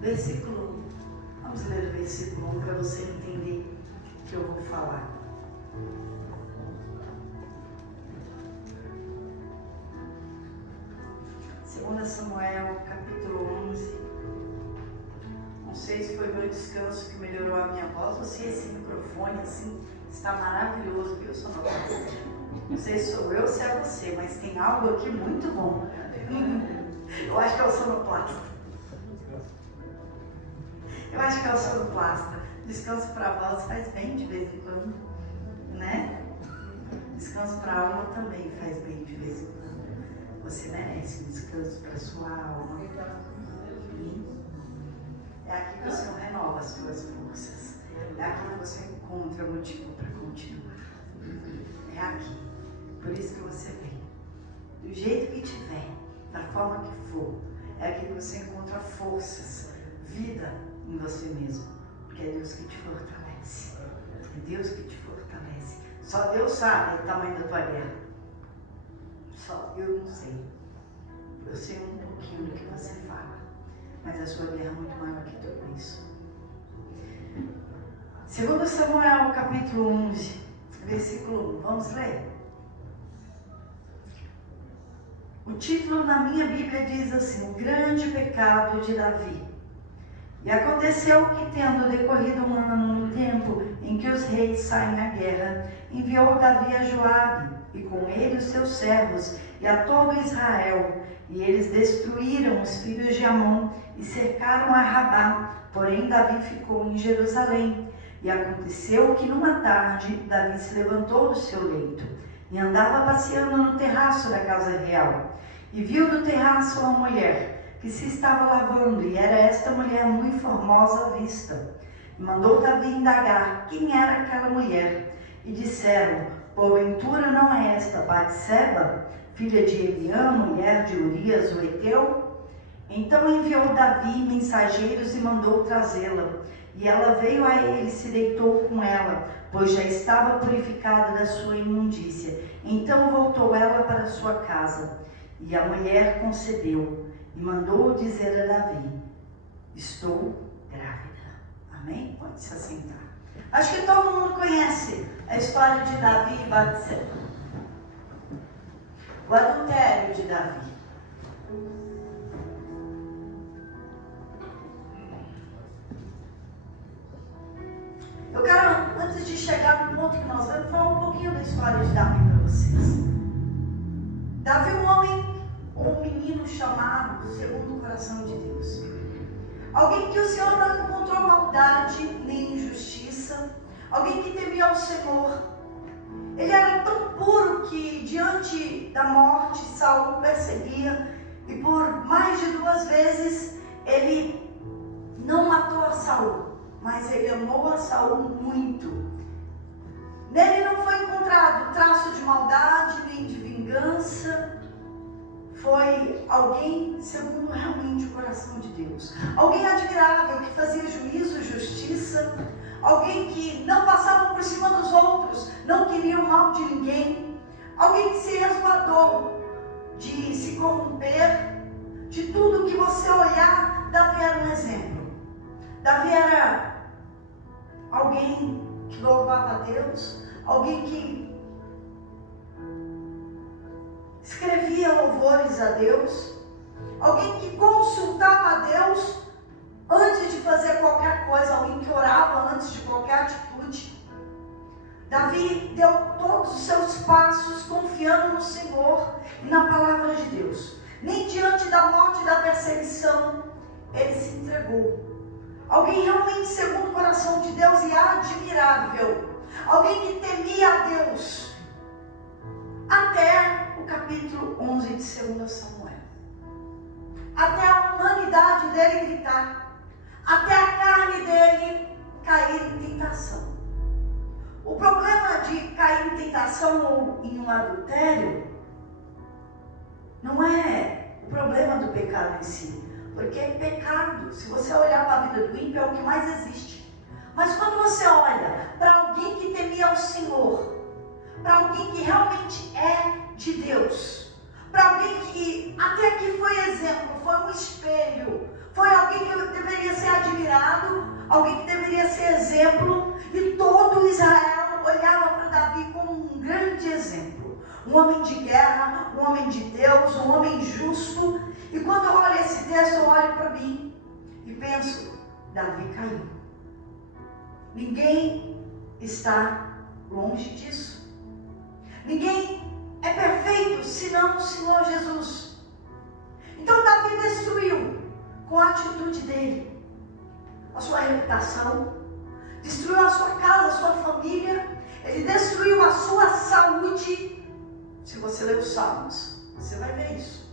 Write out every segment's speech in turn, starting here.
versículo 1. Vamos ler o versículo 1 para você entender o que eu vou falar. Segunda Samuel, capítulo 11. Não sei se foi meu descanso que melhorou a minha voz ou se esse microfone assim está maravilhoso, viu, sonoplasta? Não sei se sou eu ou se é você, mas tem algo aqui muito bom. Eu acho que é o sonoplasta. Eu acho que é o sonoplasta. Descanso para a voz faz bem de vez em quando, né? Descanso para a alma também faz bem de vez em quando. Você merece um descanso para a sua alma. É aqui que o Senhor renova as suas forças. É aqui que você encontra motivo para continuar. É aqui. Por isso que você vem. Do jeito que tiver, da forma que for, é aqui que você encontra forças, vida em você mesmo. Porque é Deus que te fortalece. É Deus que te fortalece. Só Deus sabe o tamanho da tua guerra. Só eu não sei. Eu sei um pouquinho do que você fala. Mas a sua guerra é muito maior que tudo isso. 2 Samuel, capítulo 11, versículo 1. Vamos ler? O título na minha Bíblia diz assim: O grande pecado de Davi. E aconteceu que, tendo decorrido um ano no tempo em que os reis saem à guerra, enviou Davi a Joabe, e com ele os seus servos, e a todo Israel. E eles destruíram os filhos de Amon e cercaram a Rabá. Porém Davi ficou em Jerusalém. E aconteceu que numa tarde Davi se levantou do seu leito e andava passeando no terraço da casa real. E viu do terraço uma mulher que se estava lavando, e era esta mulher muito formosa à vista. E mandou Davi indagar quem era aquela mulher. E disseram: porventura não é esta Batseba, filha de Eliã, mulher de Urias o Heteu? Então enviou Davi mensageiros e mandou trazê-la. E ela veio a ele e se deitou com ela, pois já estava purificada da sua imundícia. Então voltou ela para sua casa. E a mulher concebeu e mandou dizer a Davi: estou grávida. Amém? Pode se assentar. Acho que todo mundo conhece a história de Davi e Batseba. O adultério de Davi. Eu quero, antes de chegar no ponto que nós vamos, falar um pouquinho da história de Davi para vocês. Davi é um homem, ou um menino chamado segundo o coração de Deus. Alguém que o Senhor não encontrou maldade nem injustiça. Alguém que temia ao Senhor. Ele era tão puro que diante da morte Saul perseguia, e por mais de 2 vezes ele não matou a Saul, mas ele amou a Saul muito. Nele não foi encontrado traço de maldade nem de vingança. Foi alguém segundo realmente o coração de Deus. Alguém admirável, que fazia juízo e justiça. Alguém que não passava por cima dos outros, não queria o mal de ninguém. Alguém que se resguardou de se corromper. De tudo que você olhar, Davi era um exemplo. Davi era alguém que louvava a Deus, alguém que escrevia louvores a Deus, alguém que consultava a Deus antes de fazer qualquer coisa, alguém que orava antes de qualquer atitude. Davi deu todos os seus passos confiando no Senhor e na palavra de Deus. Nem diante da morte e da perseguição ele se entregou. Alguém realmente segundo o coração de Deus e admirável. Alguém que temia a Deus. Até o capítulo 11 de 2 Samuel. Até a humanidade dele gritar. Até a carne dele cair em tentação. O problema de cair em tentação ou em um adultério não é o problema do pecado em si. Porque pecado, se você olhar para a vida do ímpio, é o que mais existe. Mas quando você olha para alguém que temia o Senhor, para alguém que realmente é de Deus, para alguém que até aqui foi exemplo, foi um espelho, foi alguém que deveria virado, alguém que deveria ser exemplo, e todo Israel olhava para Davi como um grande exemplo. Um homem de guerra, um homem de Deus, um homem justo. E quando eu olho esse texto, eu olho para mim e penso, Davi caiu. Ninguém está longe disso. Ninguém é perfeito, senão o Senhor Jesus. Então Davi destruiu, com a atitude dele, a sua reputação, destruiu a sua casa, a sua família, ele destruiu a sua saúde. Se você ler os Salmos, você vai ver isso.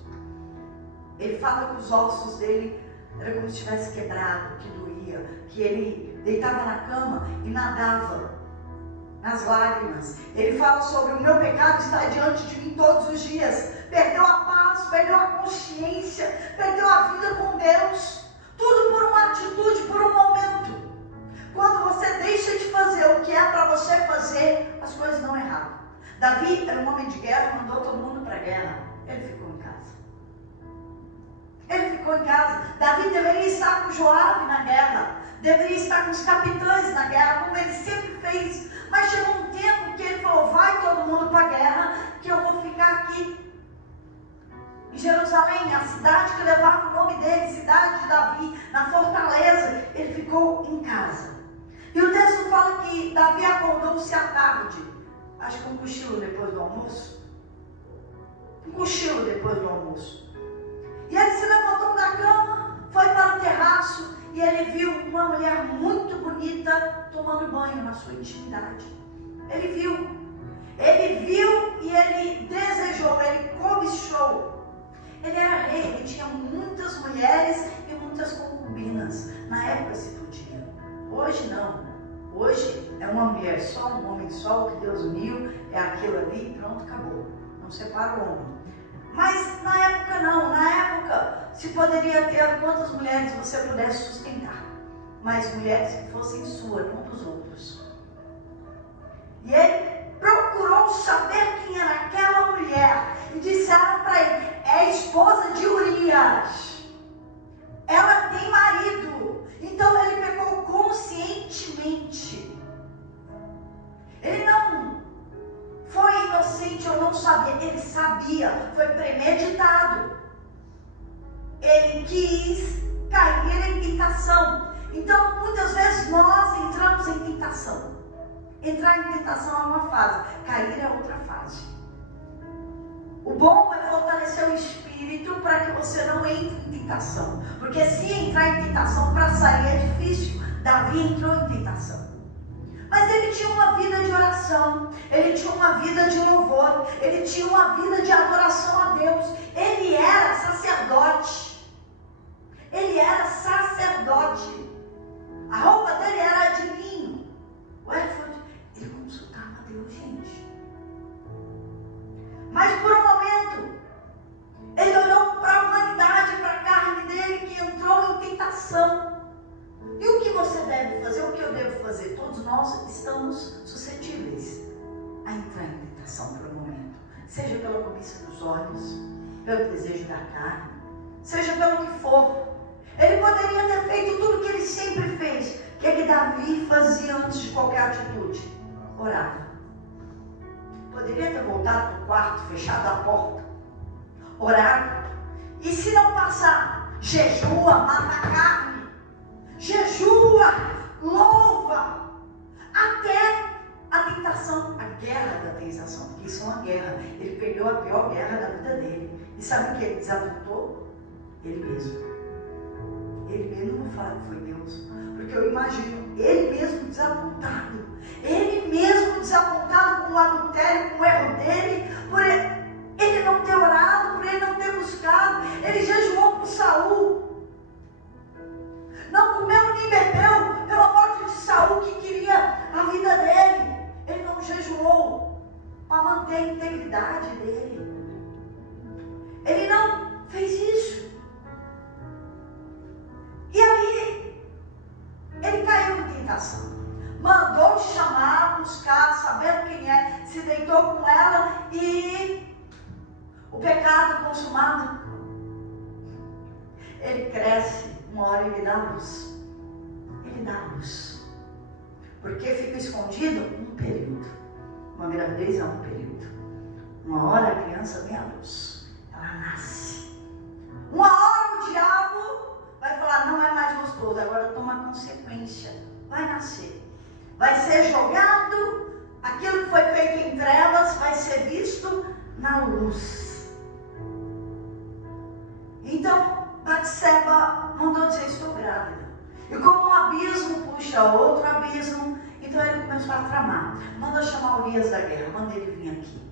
Ele fala que os ossos dele era como se tivesse quebrado, que doía, que ele deitava na cama e nadava nas lágrimas. Ele fala sobre o meu pecado está diante de mim todos os dias. Perdeu a paz, perdeu a consciência, perdeu a vida com Deus. Tudo por uma atitude, por um momento. Quando você deixa de fazer o que é para você fazer, as coisas dão errado. Davi era um homem de guerra, mandou todo mundo para a guerra. Ele ficou em casa. Ele ficou em casa. Davi deveria estar com Joabe na guerra. Deveria estar com os capitães na guerra, como ele sempre fez. Mas chegou um tempo que ele falou, vai todo mundo para a guerra, que eu vou ficar aqui. Em Jerusalém, a cidade que levava o nome dele, cidade de Davi, na fortaleza, ele ficou em casa. E o texto fala que Davi acordou-se à tarde, acho que um cochilo depois do almoço. Um cochilo depois do almoço. E ele se levantou da cama, foi para o terraço e ele viu uma mulher muito bonita tomando banho na sua intimidade. Ele viu e ele desejou, ele cobiçou. Ele era rei, ele tinha muitas mulheres e muitas concubinas. Na época se podia. Hoje não. Hoje é uma mulher só, um homem só, o que Deus uniu, é aquilo ali e pronto, acabou. Não separa o homem. Mas na época não. Na época se poderia ter quantas mulheres você pudesse sustentar. Mas mulheres que fossem suas, não dos outros. E ele procurou saber quem era aquela mulher. E disseram para ele, é a esposa de Urias. Ela tem marido. Então ele pegou conscientemente. Ele não foi inocente ou não sabia. Ele sabia. Foi premeditado. Ele quis cair em tentação. Então muitas vezes nós entramos em tentação. Entrar em tentação é uma fase. Cair é outra fase. O bom é fortalecer o espírito para que você não entre em tentação. Porque se entrar em tentação, para sair é difícil. Davi entrou em tentação. Mas ele tinha uma vida de oração. Ele tinha uma vida de louvor. Ele tinha uma vida de adoração a Deus. Ele era sacerdote. Ele era sacerdote. A roupa dele era de linho. O éfode, ele consultava a Deus, gente. Mas por um momento, ele olhou para a humanidade, para a carne dele, que entrou em tentação. E o que você deve fazer, o que eu devo fazer? Todos nós estamos suscetíveis a entrar em tentação por um momento. Seja pela cobiça dos olhos, pelo desejo da carne, seja pelo que for. Ele poderia ter feito tudo o que ele sempre fez. O que é que Davi fazia antes de qualquer atitude? Orava. Poderia ter voltado para o quarto, fechado a porta, orado. E se não passar, jejua, mata a carne, jejua, louva, até a tentação, a guerra da tentação, porque isso é uma guerra. Ele perdeu a pior guerra da vida dele. E sabe o que ele desapontou? Ele mesmo. Ele mesmo, não vou falar que foi Deus, porque eu imagino ele mesmo desapontado. Ele mesmo desapontado com o adultério, com o erro dele, por ele não ter orado, por ele não ter buscado. Ele jejuou com Saul. Não comeu nem bebeu pela morte de Saul, que queria a vida dele. Ele não jejuou para manter a integridade dele. Ele não fez isso. E aí, ele caiu em tentação. Mandou chamar, buscar, sabendo quem é, se deitou com ela e o pecado consumado. Ele cresce, uma hora ele dá luz. dá à luz. Porque fica escondido um período. Uma gravidez é um período. Uma hora a criança vem à luz. Ela nasce. Uma hora o diabo vai falar, não é mais gostoso, agora toma consequência. Vai nascer. Vai ser jogado, aquilo que foi feito em trevas vai ser visto na luz. Então, Batseba mandou dizer, estou grávida. E como um abismo puxa outro abismo, então ele começou a tramar. Manda chamar Urias da guerra, manda ele vir aqui.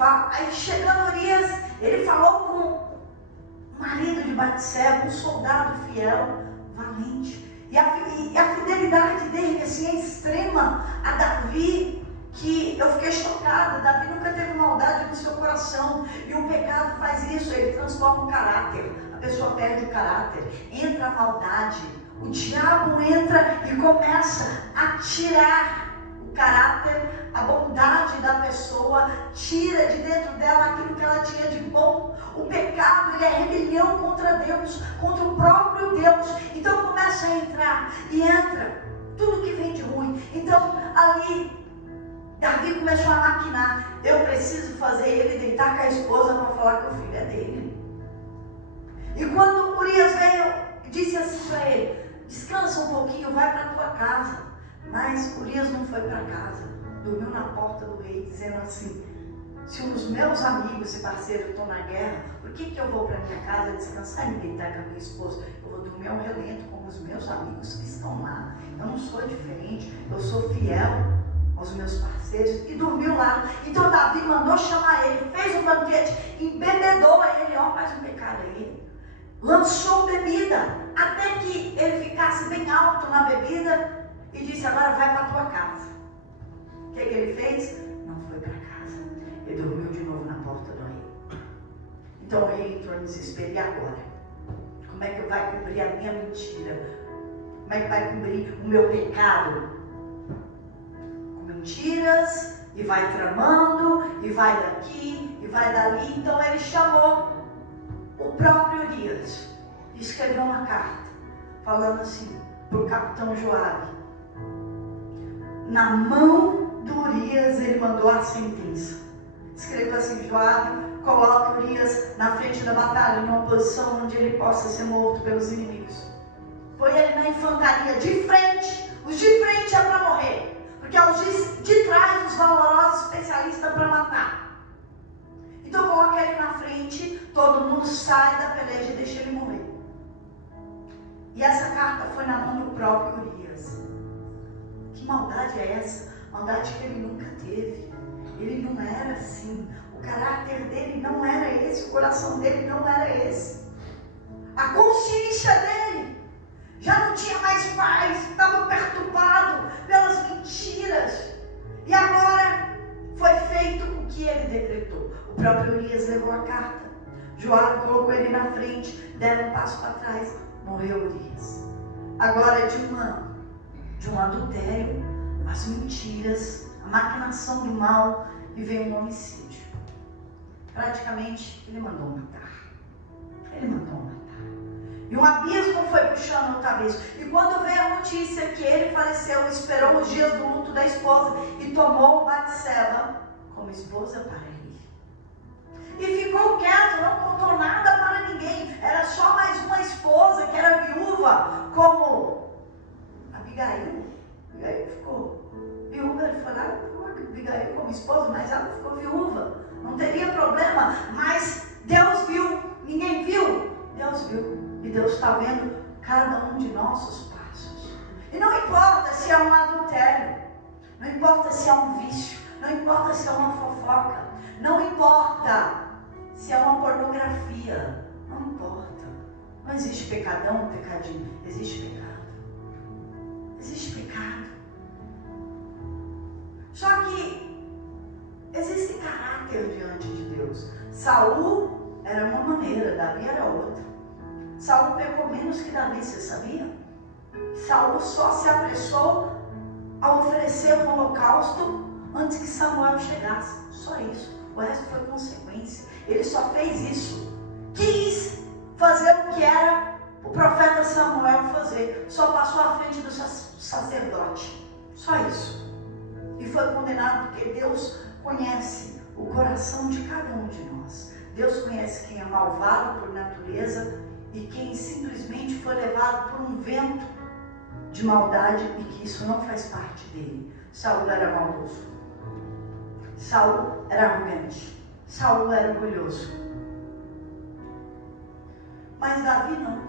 Aí chegando Urias, ele falou com o marido de Batseba, um soldado fiel, valente. E a fidelidade dele assim, é extrema a Davi, que eu fiquei chocada. Davi nunca teve maldade no seu coração. E o pecado faz isso, ele transforma o caráter. A pessoa perde o caráter, entra a maldade. O diabo entra e começa a tirar o caráter, a bondade da pessoa, tira de dentro dela aquilo que ela tinha de bom. O pecado, ele é rebelião contra Deus, contra o próprio Deus. Então começa a entrar, e entra tudo que vem de ruim. Então ali, Davi começou a maquinar, eu preciso fazer ele deitar com a esposa para falar que o filho é dele. E quando Urias veio, disse assim para ele, descansa um pouquinho, vai para a tua casa. Mas Urias não foi para casa, dormiu na porta do rei, dizendo assim, se os meus amigos e parceiros estão na guerra, por que eu vou para minha casa descansar e me deitar com a minha esposa? Eu vou dormir ao relento com os meus amigos que estão lá. Eu não sou diferente, eu sou fiel aos meus parceiros. E dormiu lá. Então Davi mandou chamar ele, fez um banquete, embebedou ele, ó, faz um pecado aí. Lançou bebida, até que ele ficasse bem alto na bebida e disse, agora vai para a tua casa. O que ele fez? Não foi para casa. Ele dormiu de novo na porta do rei. Então o rei entrou em desespero. E agora? Como é que vai cobrir a minha mentira? Como é que vai cobrir o meu pecado? Com mentiras, e vai tramando, e vai daqui, e vai dali. Então ele chamou o próprio Urias e escreveu uma carta, falando assim, para o capitão Joabe. Na mão do Urias ele mandou a sentença. Escreveu assim, Joabe, coloque Urias na frente da batalha, numa posição onde ele possa ser morto pelos inimigos. Põe ele na infantaria, de frente. Os de frente é para morrer, porque é os de trás, os valorosos especialistas para matar. Então coloca ele na frente, todo mundo sai da peleja e deixa ele morrer. E essa carta foi na mão do próprio Urias. Que maldade é essa? Maldade que ele nunca teve. Ele não era assim. O caráter dele não era esse. O coração dele não era esse. A consciência dele já não tinha mais paz. Estava perturbado pelas mentiras. E agora foi feito o que ele decretou. O próprio Urias levou a carta. Joabe colocou ele na frente. Deram um passo para trás. Morreu Urias. Agora de um adultério, as mentiras, a maquinação do mal, e veio um homicídio. Praticamente, ele mandou matar. Ele mandou matar. E um abismo foi puxando outro abismo. E quando veio a notícia que ele faleceu, esperou os dias do luto da esposa e tomou Batseba como esposa para ele. E ficou quieto, não contou nada para ninguém. Era só mais uma esposa que era viúva, como Abigail. Abigail ficou viúva, ele foi lá, Abigail como esposa, mas ela ficou viúva. Não teria problema, mas Deus viu, ninguém viu. Deus viu, e Deus está vendo cada um de nossos passos. E não importa se é um adultério, não importa se é um vício, não importa se é uma fofoca, não importa se é uma pornografia, não importa. Não existe pecadão, pecadinho, existe pecado. Existe pecado. Só que existe caráter diante de Deus. Saul era uma maneira, Davi era outra. Saul pecou menos que Davi, você sabia? Saul só se apressou a oferecer um holocausto antes que Samuel chegasse. Só isso. O resto foi consequência. Ele só fez isso. Quis fazer o que era o profeta Samuel fazer. Só passou à frente do sacerdote. Só isso. E foi condenado porque Deus conhece o coração de cada um de nós. Deus conhece quem é malvado por natureza e quem simplesmente foi levado por um vento de maldade e que isso não faz parte dele. Saul era maldoso. Saul era arrogante. Saul era orgulhoso. Mas Davi não.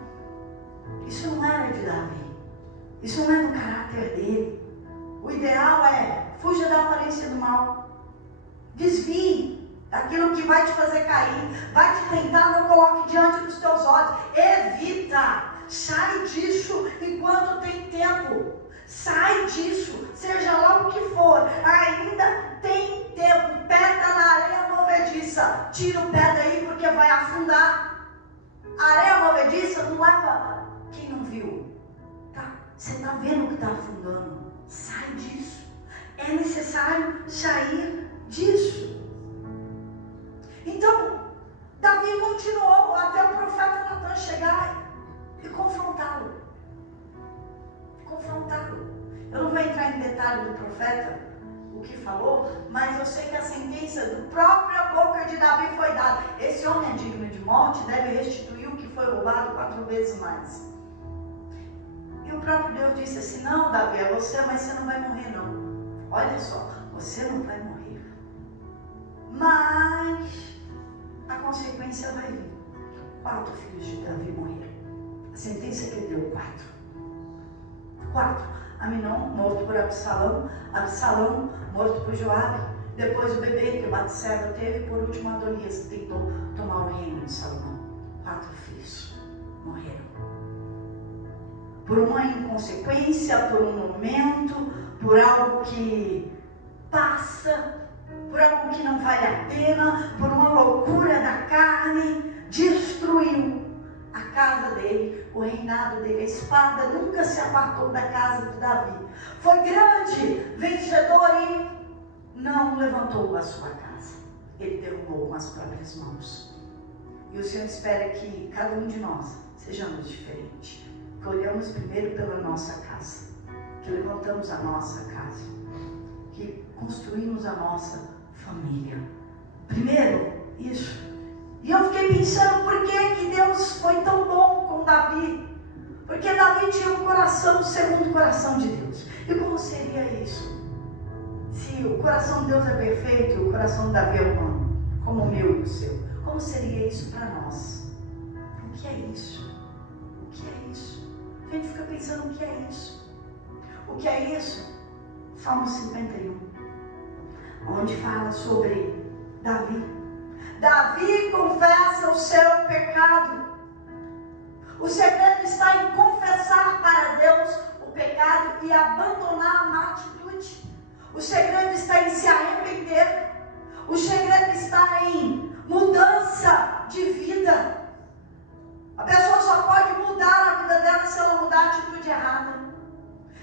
Isso não era de Davi. Isso não é do caráter dele. O ideal é, fuja da aparência do mal. Desvie daquilo que vai te fazer cair. Vai te tentar, não coloque diante dos teus olhos. Evita. Sai disso enquanto tem tempo. Sai disso. Seja lá o que for. Ainda tem tempo. O pé está na areia movediça. Tira o pé daí porque vai afundar. A areia movediça não leva quem não viu. Tá? Você está vendo que está afundando. Sai disso. É necessário sair disso. Então, Davi continuou até o profeta Natan chegar e confrontá-lo. Eu não vou entrar em detalhe do profeta, o que falou, mas eu sei que a sentença do própria boca de Davi foi dada. Esse homem é digno de morte, deve restituir o que foi roubado 4 vezes mais. E o próprio Deus disse assim: não, Davi, é você, mas você não vai morrer não. Olha só, você não vai morrer. Mas a consequência vai vir. 4 filhos de Davi morreram. A sentença que ele deu, 4. Aminon, morto por Absalão. Absalão, morto por Joabe. Depois o bebê que Batseba teve. Por último, Adonias tentou tomar o reino de Salomão. 4 filhos morreram. Por uma inconsequência, por um momento, por algo que passa, por algo que não vale a pena, por uma loucura da carne, destruiu a casa dele, o reinado dele. A espada nunca se apartou da casa de Davi. Foi grande, vencedor e não levantou a sua casa. Ele derrubou com as próprias mãos. E o Senhor espera que cada um de nós sejamos diferentes. Que olhamos primeiro pela nossa casa. Que levantamos a nossa casa. Que construímos a nossa família. Primeiro, isso. E eu fiquei pensando, por que Deus foi tão bom com Davi? Porque Davi tinha um coração segundo o coração de Deus. E como seria isso? Se o coração de Deus é perfeito e o coração de Davi é humano, como o meu e o seu, como seria isso para nós? O que é isso? O que é isso? A gente fica pensando, o que é isso? O que é isso? Salmo 51, onde fala sobre Davi. Davi confessa o seu pecado. O segredo está em confessar para Deus o pecado e abandonar a má atitude. O segredo está em se arrepender. O segredo está em mudança de vida. A pessoa só pode mudar a vida dela se ela mudar a atitude errada.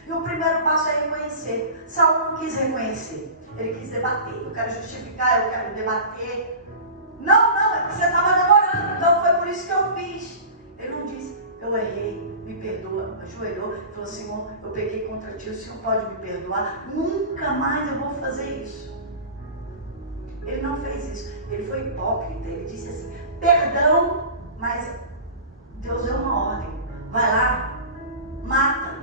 E o primeiro passo é reconhecer. Saul não quis reconhecer. Ele quis debater. Eu quero justificar, eu quero debater. Não, é porque você estava demorando, então foi por isso que eu fiz. Ele não disse, eu errei, me perdoa. Ajoelhou e falou, Senhor, eu pequei contra ti, o Senhor pode me perdoar? Nunca mais eu vou fazer isso. Ele não fez isso, ele foi hipócrita. Ele disse assim, perdão, mas Deus deu uma ordem, vai lá, mata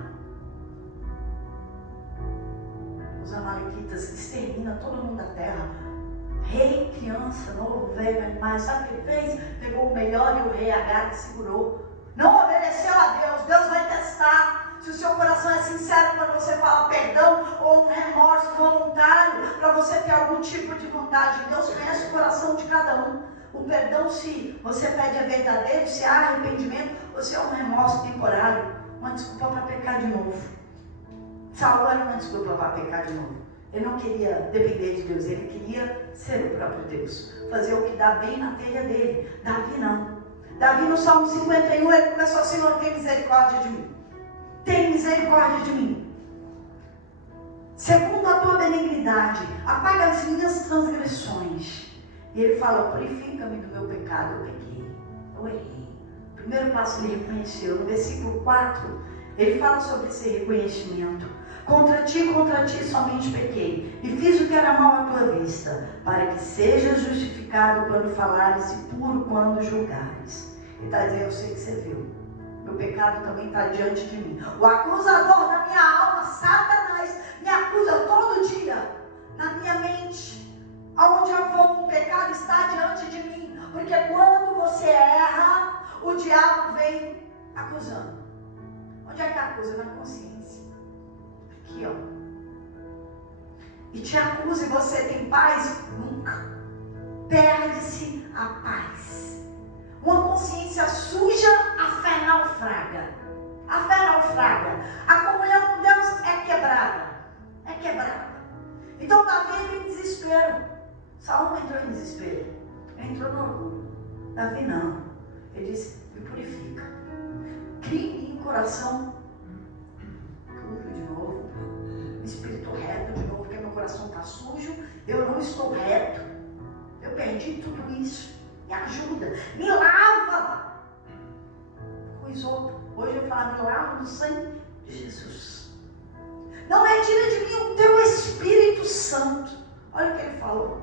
os amalequitas, extermina todo mundo da terra. Rei, criança, novo, velho, animais, sabe o que ele fez? Pegou o melhor e o rei Agag segurou. Não obedeceu a Deus. Deus vai testar se o seu coração é sincero para você falar perdão ou um remorso voluntário para você ter algum tipo de vontade. Deus conhece o coração de cada um. O perdão, se você pede, é verdadeiro, se há arrependimento, ou se é um remorso temporário, uma desculpa para pecar de novo. Saul era uma desculpa para pecar de novo. Ele não queria depender de Deus, ele queria ser o próprio Deus, fazer o que dá bem na telha dele. Davi não. Davi no Salmo 51, ele começou assim, Senhor, tem misericórdia de mim. Tem misericórdia de mim. Segundo a tua benignidade, apaga as minhas transgressões. E ele fala, purifica-me do meu pecado. Eu pequei, eu errei. primeiro passo ele reconheceu. No versículo 4, ele fala sobre esse reconhecimento. Contra ti somente pequei, e fiz o que era mal à tua vista, para que sejas justificado quando falares e puro quando julgares. Ele está dizendo, eu sei que você viu. Meu pecado também está diante de mim. O acusador da minha alma, Satanás, me acusa todo dia na minha mente. Aonde eu vou, o pecado está diante de mim. Porque quando você erra, o diabo vem acusando. Onde é que acusa? Na consciência. Aqui, ó. E te acusa e você tem paz? Nunca. Perde-se a paz. Uma consciência suja, a fé naufraga. A fé naufraga. A comunhão com Deus é quebrada. É quebrada. Então Davi entrou em desespero. Saul não entrou em desespero. Ele entrou no orgulho. Davi não. Ele disse, me purifica. Cria em mim coração puro de novo. Espírito reto de novo, porque meu coração está sujo. Eu não estou reto. Eu perdi tudo isso. Me ajuda, me lava com isopo. Hoje eu falo, me lava no sangue de Jesus. Não retira de mim o teu Espírito Santo. Olha o que ele falou.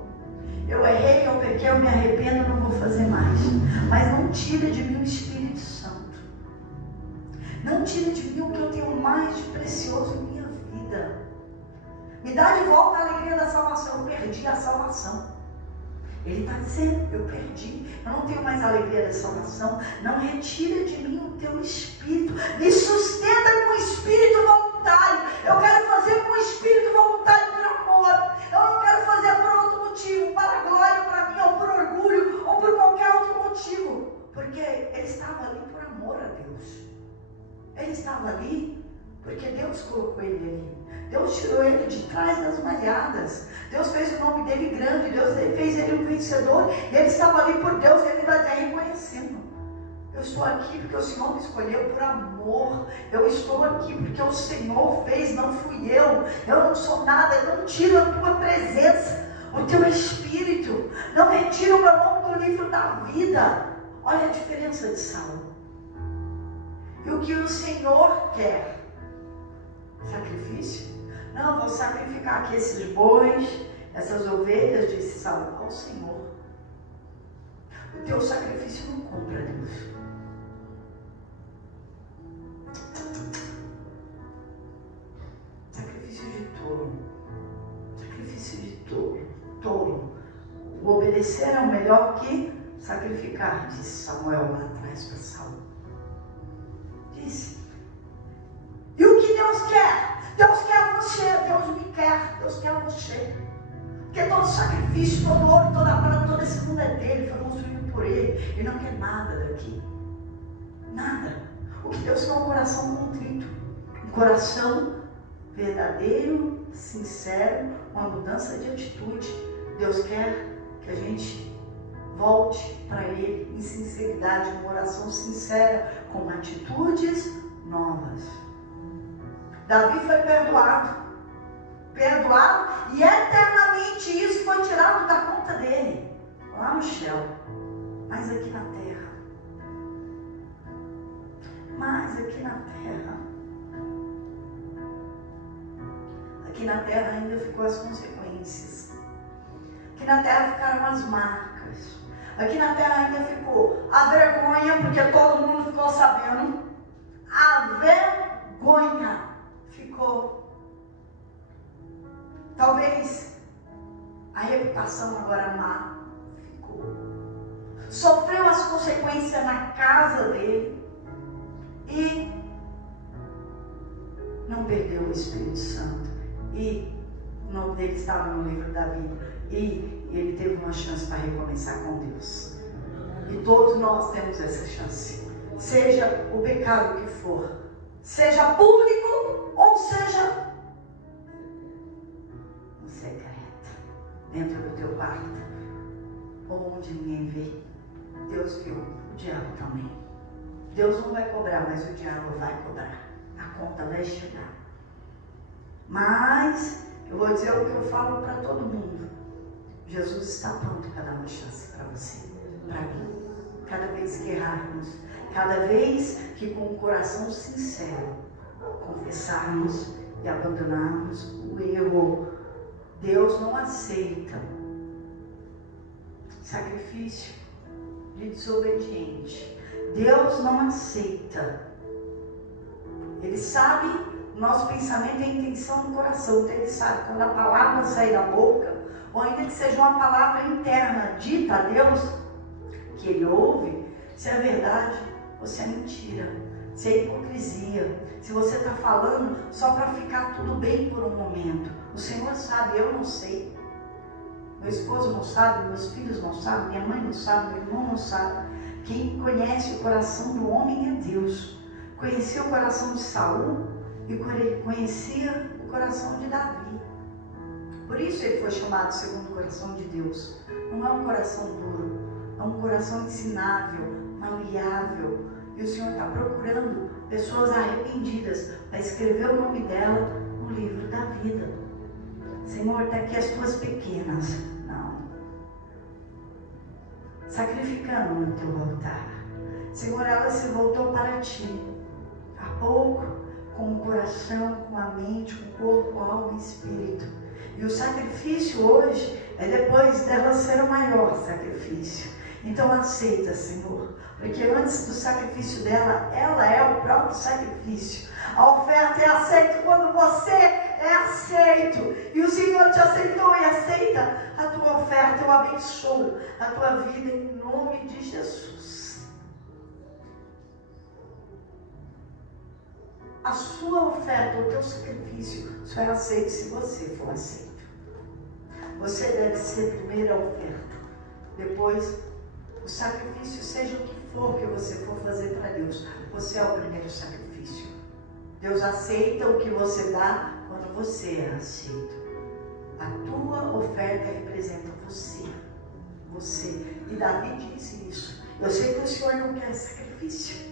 Eu errei, eu pequei, eu me arrependo, não vou fazer mais. Mas não tira de mim o Espírito Santo. Não tira de mim o que eu tenho mais de precioso em minha vida. Me dá de volta a alegria da salvação. Eu perdi a salvação. Ele está dizendo, eu perdi, eu não tenho mais alegria da salvação. Não retira de mim o teu espírito. Me sustenta com o espírito voluntário. Eu quero fazer com o espírito voluntário por amor. Eu não quero fazer por outro motivo, para a glória, para mim, ou por orgulho, ou por qualquer outro motivo. Porque ele estava ali por amor a Deus. Ele estava ali porque Deus colocou ele ali. Deus tirou ele de trás das malhadas. Deus fez o nome dele grande. Deus fez ele um vencedor. E ele estava ali por Deus. E ele está até reconhecendo. Eu estou aqui porque o Senhor me escolheu por amor. Eu estou aqui porque o Senhor fez, não fui eu. Eu não sou nada. Eu não tiro a tua presença, o teu Espírito. Não retira o meu nome do livro da vida. Olha a diferença de Saul. E o que o Senhor quer? Sacrifício? Não, vou sacrificar aqui esses bois, essas ovelhas, disse Saul ao Senhor. O teu sacrifício não compra Deus. Sacrifício de touro. Sacrifício de touro. O obedecer é o melhor que sacrificar, disse Samuel lá atrás para Saul. Disse. E o que Deus quer? Deus quer você, Deus me quer, Deus quer você. Porque todo sacrifício, todo ouro, toda prata, todo esse mundo é dele, foi construído por ele. Ele não quer nada daqui. Nada. O que Deus quer é um coração contrito. Um coração verdadeiro, sincero, uma mudança de atitude. Deus quer que a gente volte para ele em sinceridade, uma oração sincera, com atitudes novas. Davi foi perdoado e eternamente isso foi tirado da conta dele, lá no céu, mas aqui na terra, aqui na terra ainda ficou as consequências, aqui na terra ficaram as marcas, aqui na terra ainda ficou a vergonha, porque todo mundo ficou sabendo, a vergonha ficou. Talvez a reputação agora má ficou. Sofreu as consequências na casa dele e não perdeu o Espírito Santo. E o nome dele estava no livro da vida. E ele teve uma chance para recomeçar com Deus. E todos nós temos essa chance. Seja o pecado que for, seja público ou seja no secreto, dentro do teu quarto, ou onde ninguém vê. Deus viu, o diabo também. Deus não vai cobrar, mas o diabo vai cobrar. A conta vai chegar. Mas eu vou dizer o que eu falo para todo mundo. Jesus está pronto para dar uma chance para você, para mim. cada vez que errarmos, cada vez que com o coração sincero confessarmos e abandonarmos o erro. Deus não aceita sacrifício de desobediente. Deus não aceita. Ele sabe o nosso pensamento e a intenção do coração. Então Ele sabe quando a palavra sair da boca, ou ainda que seja uma palavra interna dita a Deus, que Ele ouve, se é verdade ou se é mentira, se é hipocrisia, se você está falando só para ficar tudo bem por um momento. O Senhor sabe, eu não sei. Meu esposo não sabe, meus filhos não sabem, minha mãe não sabe, meu irmão não sabe. Quem conhece o coração do homem é Deus. Conhecia o coração de Saul e conhecia o coração de Davi. Por isso ele foi chamado segundo o coração de Deus. Não é um coração duro, é um coração ensinável, maleável. E o Senhor está procurando pessoas arrependidas para escrever o nome dela no livro da vida. Senhor, está aqui as tuas pequenas. Não. Sacrificando no teu altar. Senhor, ela se voltou para ti. Há pouco, com o coração, com a mente, com o corpo, alma e espírito. E o sacrifício hoje é depois dela ser o maior sacrifício. Então aceita, Senhor. Porque antes do sacrifício dela, ela é o próprio sacrifício. A oferta é aceita quando você é aceito. E o Senhor te aceitou e aceita a tua oferta. Eu abençoo a tua vida em nome de Jesus. A sua oferta, o teu sacrifício, só é aceito se você for aceito. Você deve ser primeiro a oferta. Depois, o sacrifício, seja o que for que você for fazer para Deus, você é o primeiro sacrifício. Deus aceita o que você dá quando você é aceito. A tua oferta representa você. Você. E Davi disse isso. Eu sei que o Senhor não quer sacrifício.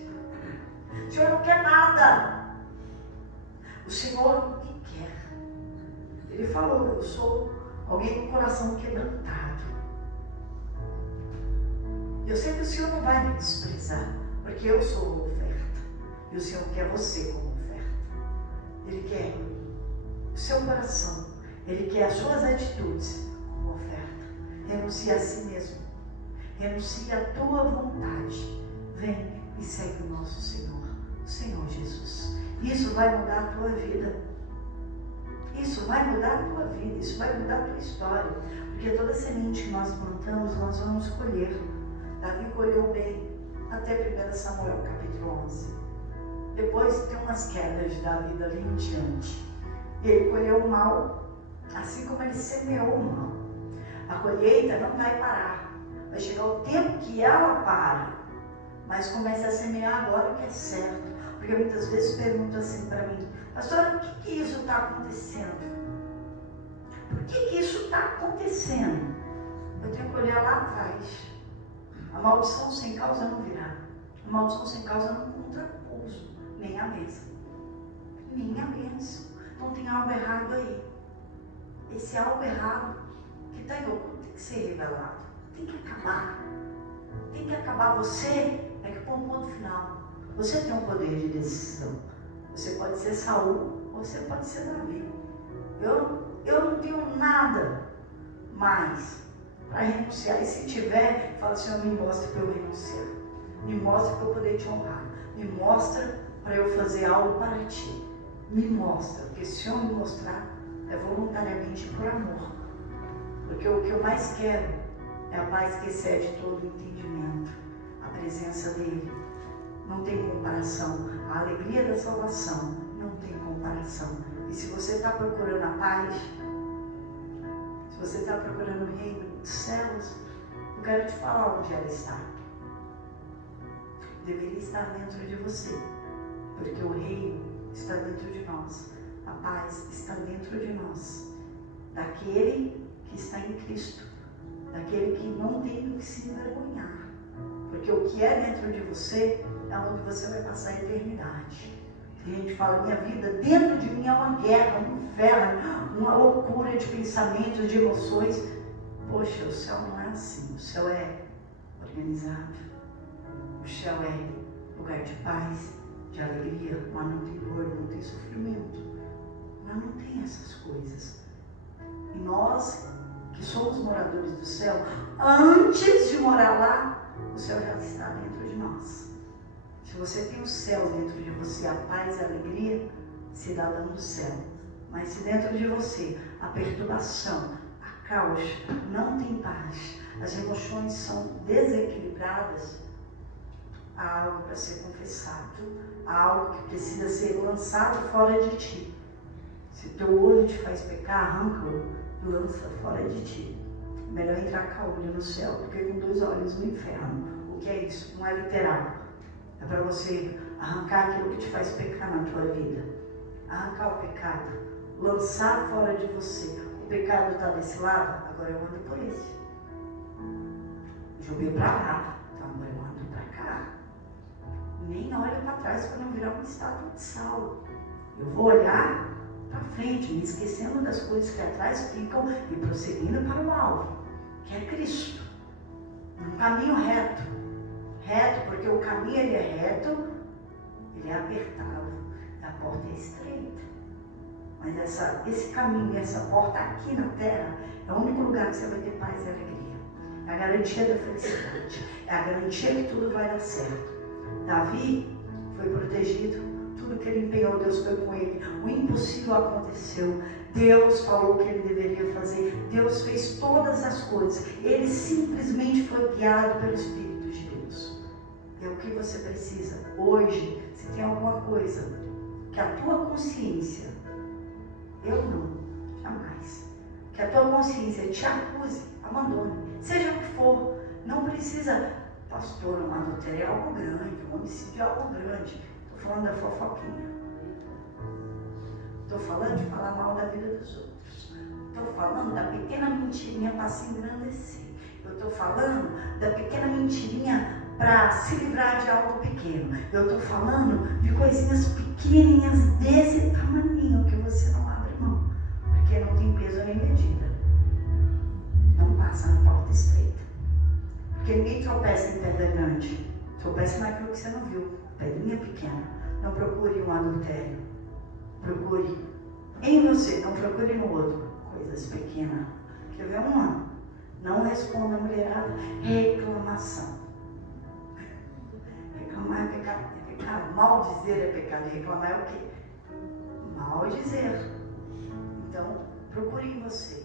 O Senhor não quer nada. O Senhor me quer. Ele falou, eu sou alguém com o coração quebrantado. Eu sei que o Senhor não vai me desprezar, porque eu sou a oferta. E o Senhor quer você como oferta. Ele quer o seu coração. Ele quer as suas atitudes como oferta. Renuncia a si mesmo. Renuncia a tua vontade. Vem e segue o nosso Senhor, o Senhor Jesus. Isso vai mudar a tua vida. Isso vai mudar a tua vida. Isso vai mudar a tua história. Porque toda semente que nós plantamos, nós vamos colher. Davi colheu bem até 1 Samuel capítulo 11. Depois tem umas quedas de Davi dali em diante. Ele colheu o mal, assim como ele semeou o mal. A colheita não vai parar. Vai chegar o tempo que ela para. Mas comece a semear agora que é certo. Porque muitas vezes perguntam assim para mim: pastora, por que isso está acontecendo? Por que isso está acontecendo? Eu tenho que olhar lá atrás. A maldição sem causa não virá. A maldição sem causa não encontra pouso, nem a mesa, nem a bênção. Então tem algo errado aí. Esse algo errado que está em oculto tem que ser revelado. Tem que acabar. Tem que acabar. Você é que põe um ponto final. Você tem um poder de decisão. Você pode ser Saul ou você pode ser Davi. Eu não tenho nada mais para renunciar. E se tiver, fala: Senhor, me mostra para eu renunciar. Me mostra para eu poder te honrar. Me mostra para eu fazer algo para ti. Me mostra. Porque se o Senhor me mostrar, é voluntariamente por amor. Porque o que eu mais quero é a paz que excede todo o entendimento. A presença dEle. Não tem comparação. A alegria da salvação não tem comparação. E se você está procurando a paz, se você está procurando o reino dos céus, eu quero te falar onde ela está. Deveria estar dentro de você, porque o reino está dentro de nós. A paz está dentro de nós. Daquele que está em Cristo, daquele que não tem do que se envergonhar. Porque o que é dentro de você é onde você vai passar a eternidade. E a gente fala: minha vida dentro de mim é uma guerra, um inferno, uma loucura de pensamentos, de emoções. Poxa, o céu não é assim. O céu é organizado. O céu é lugar de paz, de alegria, mas não tem dor, não tem sofrimento. Mas não tem essas coisas. E nós, que somos moradores do céu, antes de morar lá, o céu já está dentro de nós. Se você tem o céu dentro de você, a paz e a alegria, cidadão do céu. Mas se dentro de você a perturbação, a caos, não tem paz, as emoções são desequilibradas, há algo para ser confessado, há algo que precisa ser lançado fora de ti. Se teu olho te faz pecar, arranca-o e lança fora de ti. Melhor entrar com a olho no céu do que com 2 olhos no inferno. O que é isso? Não é literal. É para você arrancar aquilo que te faz pecar na tua vida. Arrancar o pecado, lançar fora de você. O pecado está desse lado, agora eu ando por esse. Joguei para lá, então agora eu ando para cá. Nem olho para trás para não virar um estátua de sal. Eu vou olhar para frente, me esquecendo das coisas que atrás ficam e prosseguindo para o alvo, que é Cristo. Um caminho reto. Reto, porque o caminho ele é reto, ele é apertado, a porta é estreita. Mas esse caminho, essa porta aqui na terra, é o único lugar que você vai ter paz e alegria. É a garantia da felicidade. É a garantia que tudo vai dar certo. Davi foi protegido. Tudo que ele empenhou, Deus foi com ele. O impossível aconteceu. Deus falou o que ele deveria fazer. Deus fez todas as coisas. Ele simplesmente foi guiado pelo Espírito de Deus. É o que você precisa. Hoje, se tem alguma coisa que a tua consciência, eu não, jamais, que a tua consciência te acuse, abandone. Seja o que for. Não precisa, pastor, um adultério é algo grande, um homicídio é algo grande. Estou falando da fofoquinha. Estou falando de falar mal da vida dos outros. Estou falando da pequena mentirinha para se engrandecer. Eu estou falando da pequena mentirinha para se livrar de algo pequeno. Eu estou falando de coisinhas pequenininhas desse tamaninho que você não abre mão. Porque não tem peso nem medida. Não passa na porta estreita. Porque ninguém tropeça em pedra grande. Tropeça naquilo que você não viu. Pedrinha pequena. Não procure um adultério. Procure em você, não procure no outro. Coisas pequenas. Quer ver uma? Não responda a mulherada. Reclamação. Reclamar é pecado. É pecado. Mal dizer é pecado. Reclamar é o quê? Mal dizer. Então, procure em você.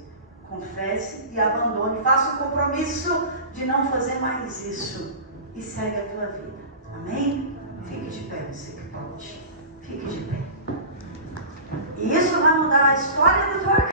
Confesse e abandone. Faça o compromisso de não fazer mais isso. E segue a tua vida. Amém? Fique de pé, você que pode. Fique de pé. E isso vai mudar a história da tua